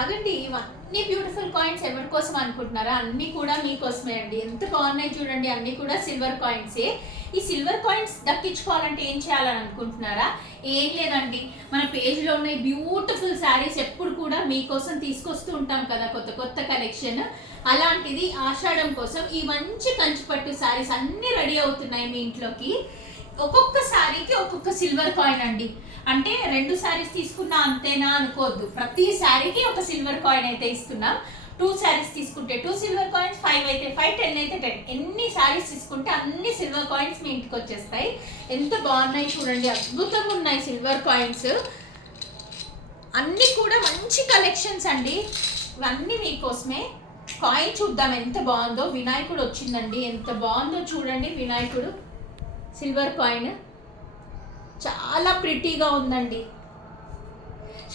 ఆగండి ఇవన్నీ beautiful coins ఎవరి కోసం అనుకుంటున్నారా? అన్నీ కూడా మీకోసమే అండి. ఎంత బాగున్నాయి చూడండి అన్నీ కూడా సిల్వర్ కాయిన్సే ఈ సిల్వర్ కాయిన్స్ దక్కించుకోవాలంటే ఏం చేయాలని అనుకుంటున్నారా? ఏం లేదండి. మన పేజ్లో ఉన్న బ్యూటిఫుల్ శారీస్ ఎప్పుడు కూడా మీకోసం తీసుకొస్తూ ఉంటాం కదా కొత్త కొత్త కలెక్షన్ అలాంటిది ఆషాఢం కోసం ఈ మంచి కంచిపట్టు శారీస్ అన్నీ రెడీ అవుతున్నాయి మీ ఇంట్లోకి. ఒక్కొక్క శారీకి ఒక్కొక్క సిల్వర్ కాయిన్ అండి. అంటే రెండు శారీస్ తీసుకున్నా అంతేనా అనుకోవద్దు. ప్రతి శారీకి ఒక సిల్వర్ కాయిన్ అయితే ఇస్తున్నాం. టూ శారీస్ తీసుకుంటే టూ సిల్వర్ కాయిన్స్ ఫైవ్ అయితే ఫైవ్ టెన్ అయితే టెన్ ఎన్ని శారీస్ తీసుకుంటే అన్ని సిల్వర్ కాయిన్స్ మీ ఇంటికి వచ్చేస్తాయి. ఎంత బాగున్నాయి చూడండి. అద్భుతంగా ఉన్నాయి సిల్వర్ కాయిన్స్ అన్నీ కూడా మంచి కలెక్షన్స్ అండి. ఇవన్నీ మీకోసమే. కాయిన్ చూద్దాం ఎంత బాగుందో. వినాయకుడు వచ్చిందండి. ఎంత బాగుందో చూడండి వినాయకుడు. సిల్వర్ కాయిన్ చాలా ప్రిటీగా ఉందండి.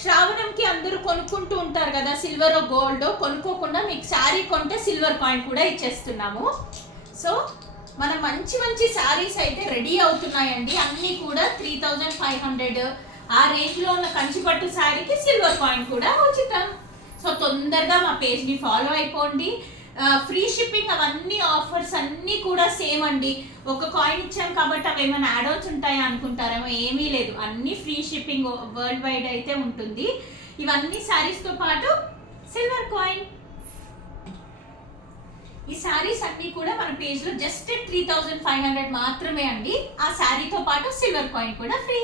శ్రావణంకి అందరూ కొనుక్కుంటూ ఉంటారు కదా సిల్వర్ గోల్డ్ కొనుక్కోకుండా మీకు శారీ కొంటే సిల్వర్ కాయిన్ కూడా ఇచ్చేస్తున్నాము. సో మన మంచి మంచి శారీస్ అయితే రెడీ అవుతున్నాయండి. అన్నీ కూడా త్రీ థౌజండ్ ఫైవ్ హండ్రెడ్ ఆ రేంజ్లో ఉన్న కంచిపట్టు శారీకి సిల్వర్ కాయిన్ కూడా ఉచితం సో తొందరగా మా పేజ్ని ఫాలో అయిపోండి. ఫ్రీ షిప్పింగ్ అవన్నీ ఆఫర్స్ అన్నీ కూడా సేమ్ అండి. ఒక కాయిన్ ఇచ్చాం కాబట్టి అవి ఏమైనా యాడ్ ఉంటాయా అనుకుంటారేమో ఏమీ లేదు. అన్నీ ఫ్రీ షిప్పింగ్ వరల్డ్ వైడ్ అయితే ఉంటుంది. ఇవన్నీ శారీస్తో పాటు సిల్వర్ కాయిన్ ఈ శారీస్ అన్నీ కూడా మన పేజ్లో just three thousand five hundred మాత్రమే అండి. ఆ శారీతో పాటు సిల్వర్ కాయిన్ కూడా ఫ్రీ